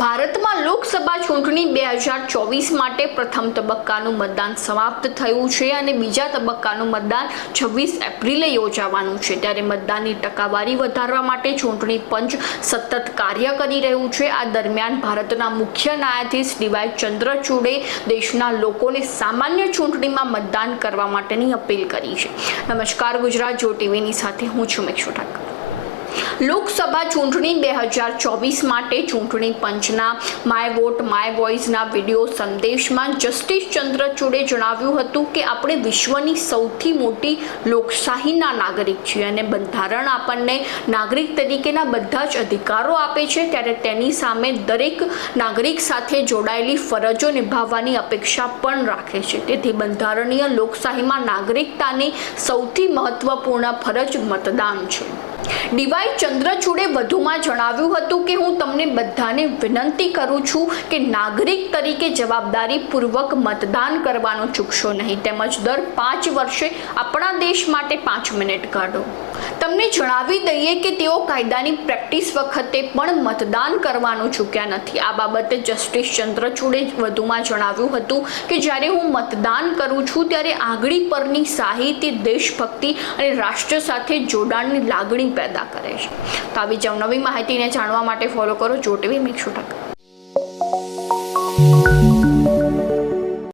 ભારતમાં લોકસભા ચૂંટણી 2024 માટે પ્રથમ તબક્કાનું મતદાન સમાપ્ત થયું છે અને બીજા તબક્કાનું મતદાન 26 એપ્રિલે યોજાવાનું છે। ત્યારે મતદાનની ટકાવારી વધારવા માટે ચૂંટણી પંચ સતત કાર્ય કરી રહ્યું છે। આ દરમિયાન ભારતના મુખ્ય ન્યાયાધીશ ડીવાય ચંદ્રચૂડે દેશના લોકોને સામાન્ય ચૂંટણીમાં મતદાન કરવા માટેની અપીલ કરી છે। નમસ્કાર, ગુજરાત જો ટીવીની સાથે હું છું મેક્ષુ ઠાકર। લોકસભા ચૂંટણી 2024 માટે ચૂંટણી પંચના માય વોટ માય વોઇસના વિડીયો સંદેશમાં જસ્ટિસ ચંદ્રચૂડે જણાવ્યું હતું કે આપણે વિશ્વની સૌથી મોટી લોકશાહીના નાગરિક છીએ અને બંધારણ આપણને નાગરિક તરીકેના બધા જ અધિકારો આપે છે। ત્યારે તેની સામે દરેક નાગરિક સાથે જોડાયેલી ફરજો નિભાવવાની અપેક્ષા પણ રાખે છે। તેથી બંધારણીય લોકશાહીમાં નાગરિકતાની સૌથી મહત્વપૂર્ણ ફરજ મતદાન છે। ડીવાય ચંદ્રચૂડે વધુમાં જણાવ્યું હતું કે હું તમને બધાને વિનંતી કરું છું કે નાગરિક તરીકે જવાબદારીપૂર્વક મતદાન કરવાનું ચૂકશો નહીં, તેમજ દર 5 વર્ષે આપણા દેશ માટે 5 મિનિટ કાઢો। તમને જણાવી દઈએ કે તેઓ કાયદાની પ્રેક્ટિસ વખતે પણ મતદાન કરવાનું ચૂક્યા નથી। આ બાબતે જસ્ટિસ ચંદ્રચૂડે વધુમાં જણાવ્યું હતું કે જ્યારે હું મતદાન કરું છું ત્યારે આંગળી પરની શાહી તે દેશભક્તિ અને રાષ્ટ્ર સાથે જોડાણની લાગણી પેદા કરે છે। તો આવી જ નવી માહિતીને જાણવા માટે ફોલો કરો જો ટીવી મેક્ષુ ઠાકર।